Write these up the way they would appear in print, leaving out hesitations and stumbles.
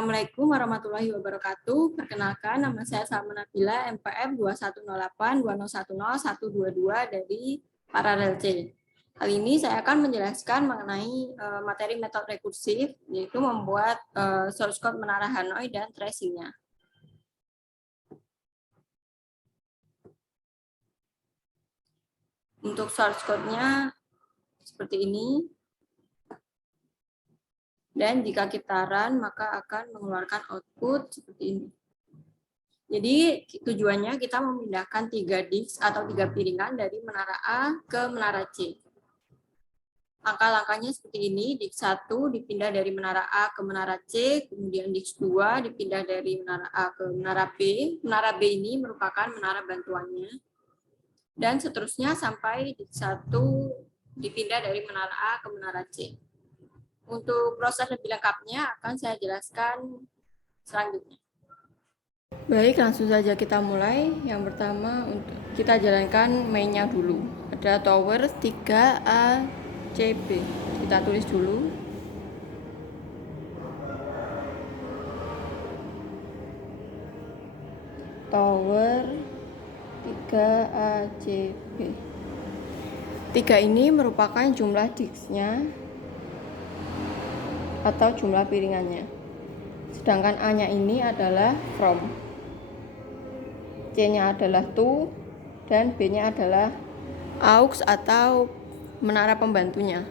Assalamualaikum warahmatullahi wabarakatuh. Perkenalkan, nama saya Salma Nabila, MPM 21082010 dari Paralel C. Kali ini saya akan menjelaskan mengenai materi metode rekursif, yaitu membuat source code menara Hanoi dan tracing-nya. Untuk source code-nya seperti ini. Dan jika kita run, maka akan mengeluarkan output seperti ini. Jadi tujuannya kita memindahkan 3 disk atau 3 piringan dari menara A ke menara C. Langkah-langkahnya seperti ini, disk 1 dipindah dari menara A ke menara C, kemudian disk 2 dipindah dari menara A ke menara B. Menara B ini merupakan menara bantuannya. Dan seterusnya sampai disk 1 dipindah dari menara A ke menara C. Untuk proses lebih lengkapnya akan saya jelaskan selanjutnya. Baik, langsung saja kita mulai. Yang pertama, untuk kita jalankan mainnya dulu. Ada tower 3ACB. Kita tulis dulu. Tower 3ACB. 3 ini merupakan jumlah disknya atau jumlah piringannya. Sedangkan A-nya ini adalah from. C-nya adalah to dan B-nya adalah aux atau menara pembantunya.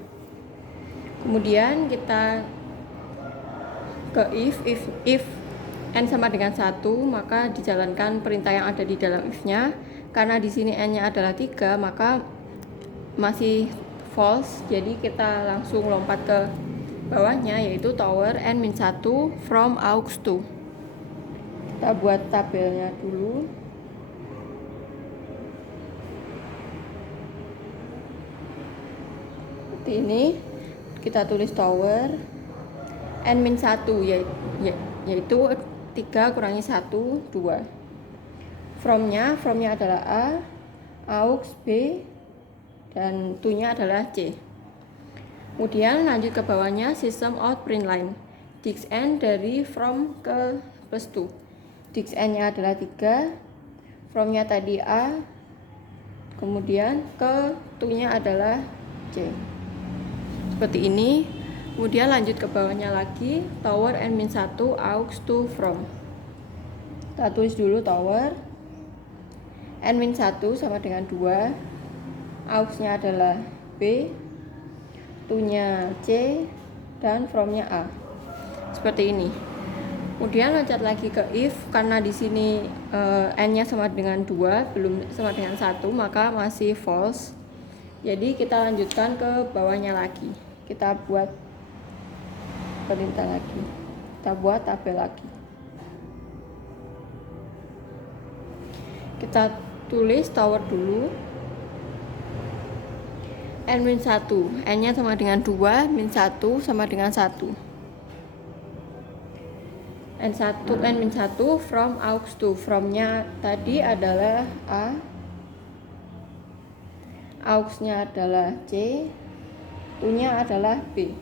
Kemudian kita ke if n sama dengan 1, maka dijalankan perintah yang ada di dalam if-nya. Karena di sini n-nya adalah 3, maka masih false. Jadi kita langsung lompat ke bawahnya, yaitu tower n-1 from aux to. Kita buat tabelnya dulu. Seperti ini. Kita tulis tower n-1 yaitu 3 kurangi 1, 2. From-nya adalah A, aux B, dan to-nya adalah C. Kemudian lanjut ke bawahnya, system out print line. Disk n dari from ke plus 2. Disk n-nya adalah 3, from-nya tadi A, kemudian ke to-nya adalah C. Seperti ini. Kemudian lanjut ke bawahnya lagi, tower n-1 aux to from. Kita tulis dulu tower n-1 sama dengan 2, aux-nya adalah B, to-nya C, dan from-nya A. Seperti ini. Kemudian loncat lagi ke if, karena di sini n-nya sama dengan 2, belum sama dengan 1, maka masih false. Jadi kita lanjutkan ke bawahnya lagi. Kita buat perintah lagi. Kita buat tabel lagi. Kita tulis tower dulu. n-1, n-nya sama dengan 2, min-1 sama dengan 1. n-1 from aux to. From-nya tadi adalah A, aux-nya adalah C, to-nya adalah B.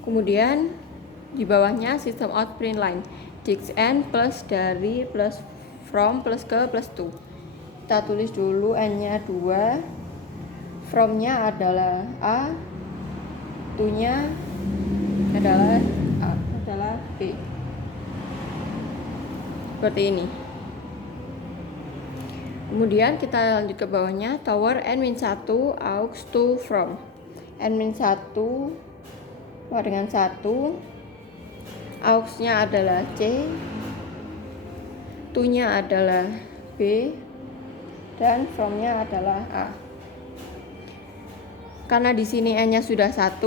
Kemudian di bawahnya system out print line. Disk n plus dari plus from plus ke plus 2. Kita tulis dulu n-nya 2, from-nya adalah A, to-nya adalah B. Seperti ini. Kemudian kita lanjut ke bawahnya, tower n-1 aux to from. n-1 sama dengan 1, aux-nya adalah C, to-nya adalah B, dan from-nya adalah A. Karena di sini n-nya sudah 1,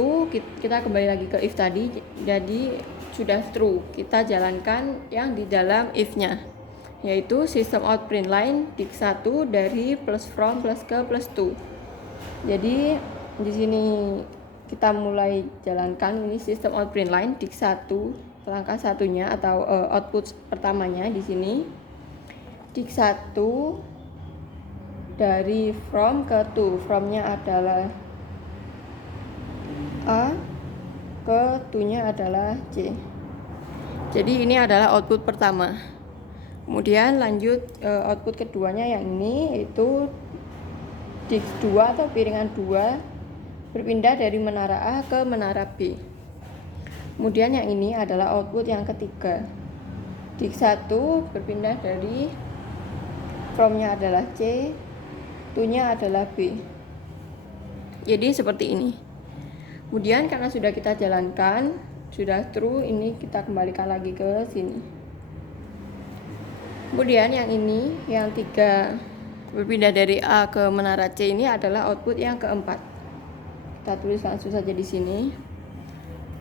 kita kembali lagi ke if tadi, jadi sudah true. Kita jalankan yang di dalam if-nya, yaitu system out print line disk 1 dari plus from plus ke plus 2. Jadi di sini kita mulai jalankan ini system out print line disk 1, langkah satunya atau output pertamanya di sini. Disk 1 dari from ke to. From-nya adalah A, ke tu-nya adalah C. Jadi ini adalah output pertama. Kemudian lanjut output keduanya yang ini, yaitu DIX 2 atau piringan 2 berpindah dari menara A ke menara B. Kemudian yang ini adalah output yang ketiga. DIX 1 berpindah dari from-nya adalah C, to-nya adalah B. Jadi seperti ini. Kemudian karena sudah kita jalankan, sudah true, ini kita kembalikan lagi ke sini. Kemudian yang ini, yang 3 berpindah dari A ke menara C, ini adalah output yang keempat. Kita tulis langsung saja di sini.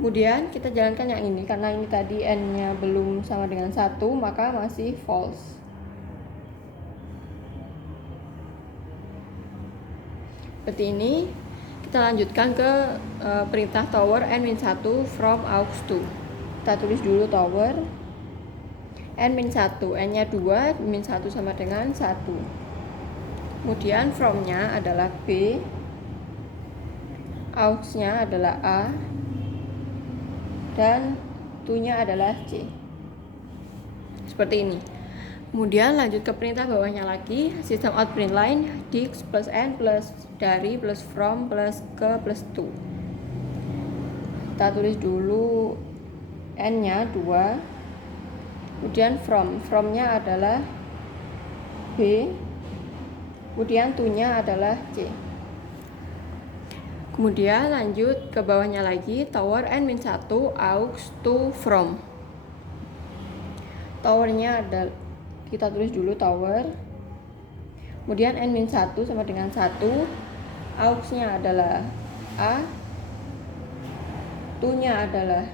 Kemudian kita jalankan yang ini, karena ini tadi N-nya belum sama dengan 1, maka masih false. Seperti ini. Kita lanjutkan ke perintah tower n-1 from aux to. Kita tulis dulu tower n-1, n-nya 2, min 1 sama dengan 1. Kemudian from-nya adalah B, aux-nya adalah A, dan to-nya adalah C. Seperti ini. Kemudian lanjut ke perintah bawahnya lagi, sistem out print line DIX plus N plus dari plus from plus ke plus to. Kita tulis dulu N-nya 2, kemudian from-nya adalah B, kemudian to-nya adalah C. Kemudian lanjut ke bawahnya lagi, tower N-1 aux to from. Towernya adalah, kita tulis dulu tower, kemudian n-1 sama dengan 1, aux-nya adalah A, to-nya adalah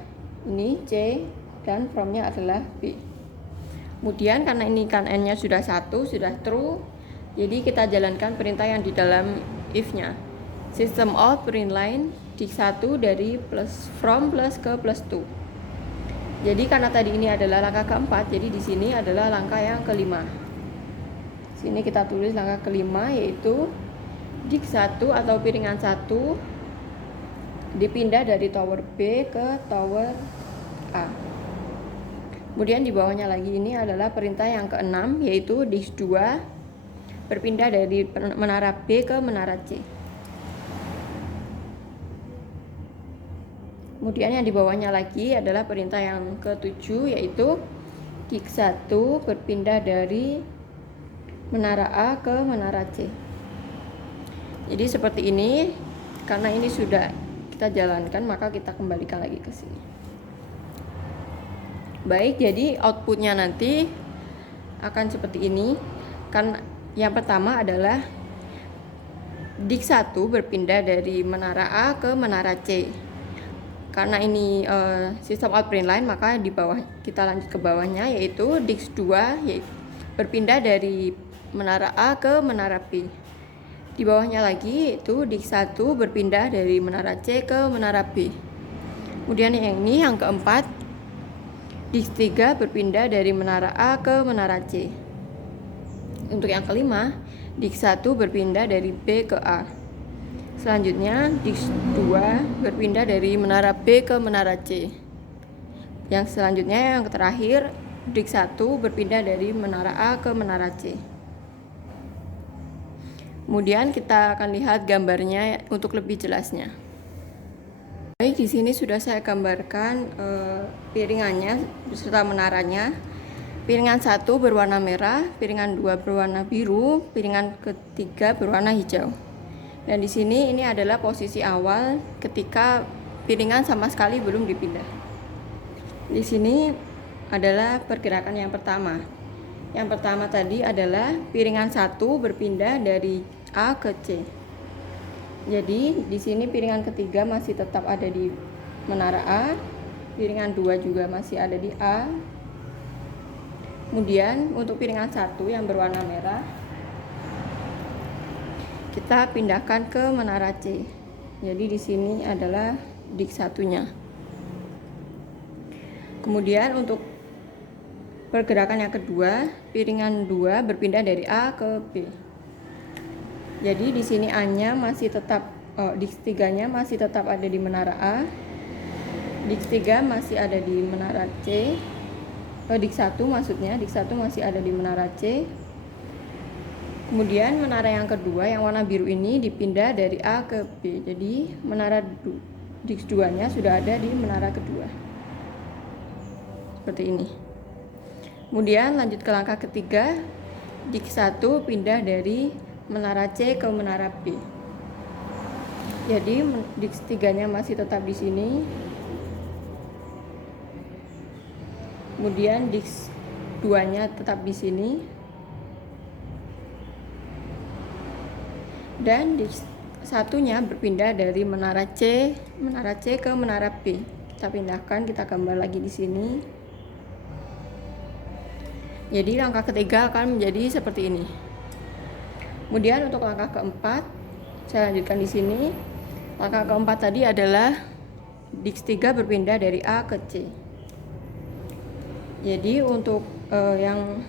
ini C, dan from-nya adalah B. Kemudian karena ini kan n-nya sudah 1, sudah true, jadi kita jalankan perintah yang di dalam if-nya. System out print line DIX 1 dari plus from plus ke plus to. Jadi karena tadi ini adalah langkah keempat, jadi di sini adalah langkah yang kelima. Sini kita tulis langkah kelima, yaitu DIX 1 atau piringan 1 dipindah dari tower B ke tower A. Kemudian di bawahnya lagi ini adalah perintah yang keenam, yaitu DIX 2 berpindah dari menara B ke menara C. Kemudian yang di bawahnya lagi adalah perintah yang ke-7, yaitu DIX 1 berpindah dari menara A ke menara C. Jadi seperti ini. Karena ini sudah kita jalankan, maka kita kembalikan lagi ke sini. Baik, jadi outputnya nanti akan seperti ini. Kan yang pertama adalah DIX 1 berpindah dari menara A ke menara C. Karena ini sistem out print line, maka di bawah kita lanjut ke bawahnya, yaitu DIX 2 berpindah dari menara A ke menara B. Di bawahnya lagi itu DIX 1 berpindah dari menara C ke menara B. Kemudian yang ini yang keempat, DIX 3 berpindah dari menara A ke menara C. Untuk yang kelima, DIX 1 berpindah dari B ke A. Selanjutnya, DIX 2 berpindah dari menara B ke menara C. Yang selanjutnya, yang terakhir, DIX 1 berpindah dari menara A ke menara C. Kemudian kita akan lihat gambarnya untuk lebih jelasnya. Baik, di sini sudah saya gambarkan piringannya beserta menaranya. Piringan 1 berwarna merah, piringan 2 berwarna biru, piringan ketiga berwarna hijau. Dan di sini ini adalah posisi awal ketika piringan sama sekali belum dipindah. Di sini adalah pergerakan yang pertama. Yang pertama tadi adalah piringan 1 berpindah dari A ke C. Jadi di sini piringan ketiga masih tetap ada di menara A, piringan 2 juga masih ada di A. Kemudian untuk piringan 1 yang berwarna merah, kita pindahkan ke menara C. Jadi di sini adalah DIX 1-nya. Kemudian untuk pergerakan yang kedua, piringan 2 berpindah dari A ke B. Jadi di sini A-nya masih tetap, DIX 3-nya masih tetap ada di menara A. Dix 3 masih ada di menara C. Dix 1 maksudnya, Dix 1 masih ada di menara C. Kemudian menara yang kedua yang warna biru ini dipindah dari A ke B. Jadi menara Dix 2-nya sudah ada di menara kedua. Seperti ini. Kemudian lanjut ke langkah ketiga, Dix 1 pindah dari menara C ke menara B. Jadi Dix 3-nya masih tetap di sini. Kemudian Dix 2-nya tetap di sini. Dan Dix 1-nya berpindah dari menara C ke menara B. Kita pindahkan, kita gambar lagi di sini. Jadi langkah ketiga akan menjadi seperti ini. Kemudian untuk langkah keempat, saya lanjutkan di sini. Langkah keempat tadi adalah Dix 3 berpindah dari A ke C. Jadi untuk yang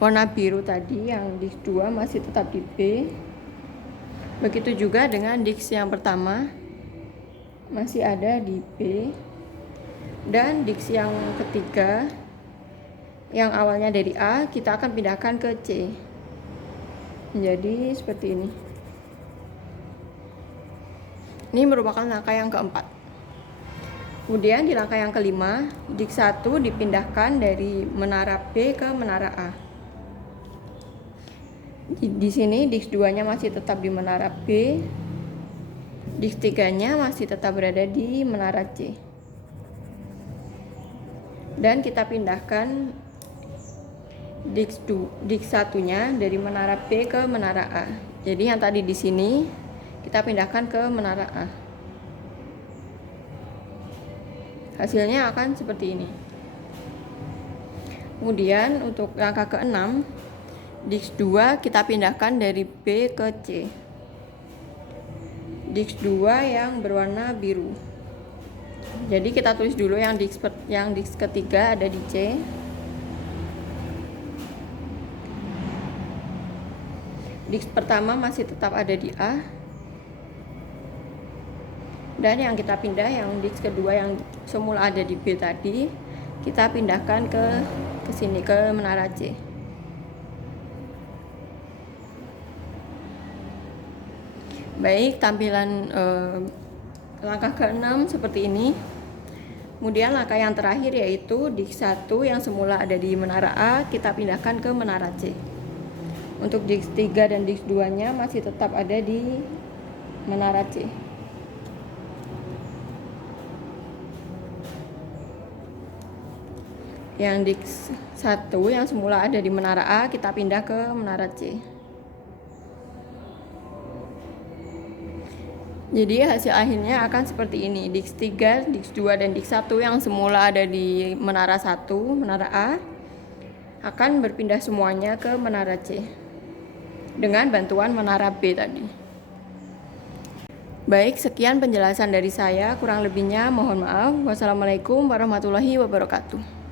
warna biru tadi, yang Dix 2 masih tetap di B. Begitu juga dengan Dix yang pertama, masih ada di B. Dan Dix yang ketiga, yang awalnya dari A, kita akan pindahkan ke C. Jadi seperti ini. Ini merupakan langkah yang keempat. Kemudian di langkah yang kelima, Dix 1 dipindahkan dari menara B ke menara A. Di sini Dix 2-nya masih tetap di menara B. Dix 3-nya masih tetap berada di menara C. Dan kita pindahkan Dix 1-nya dari menara B ke menara A. Jadi yang tadi di sini kita pindahkan ke menara A. Hasilnya akan seperti ini. Kemudian untuk langkah ke-6, Dix 2 kita pindahkan dari B ke C. Dix 2 yang berwarna biru. Jadi kita tulis dulu yang Dix ketiga ada di C. Dix pertama masih tetap ada di A. Dan yang kita pindah, yang Dix kedua yang semula ada di B tadi, kita pindahkan ke sini, ke menara C. Baik, tampilan langkah ke-6 seperti ini. Kemudian langkah yang terakhir yaitu Dix 1 yang semula ada di menara A, kita pindahkan ke menara C. Untuk Dix 3 dan Dix 2-nya masih tetap ada di menara C. Yang Dix 1 yang semula ada di menara A, kita pindah ke menara C. Jadi hasil akhirnya akan seperti ini. Dix 3, Dix 2, dan Dix 1 yang semula ada di menara 1, menara A, akan berpindah semuanya ke menara C dengan bantuan menara B tadi. Baik, sekian penjelasan dari saya. Kurang lebihnya mohon maaf. Wassalamualaikum warahmatullahi wabarakatuh.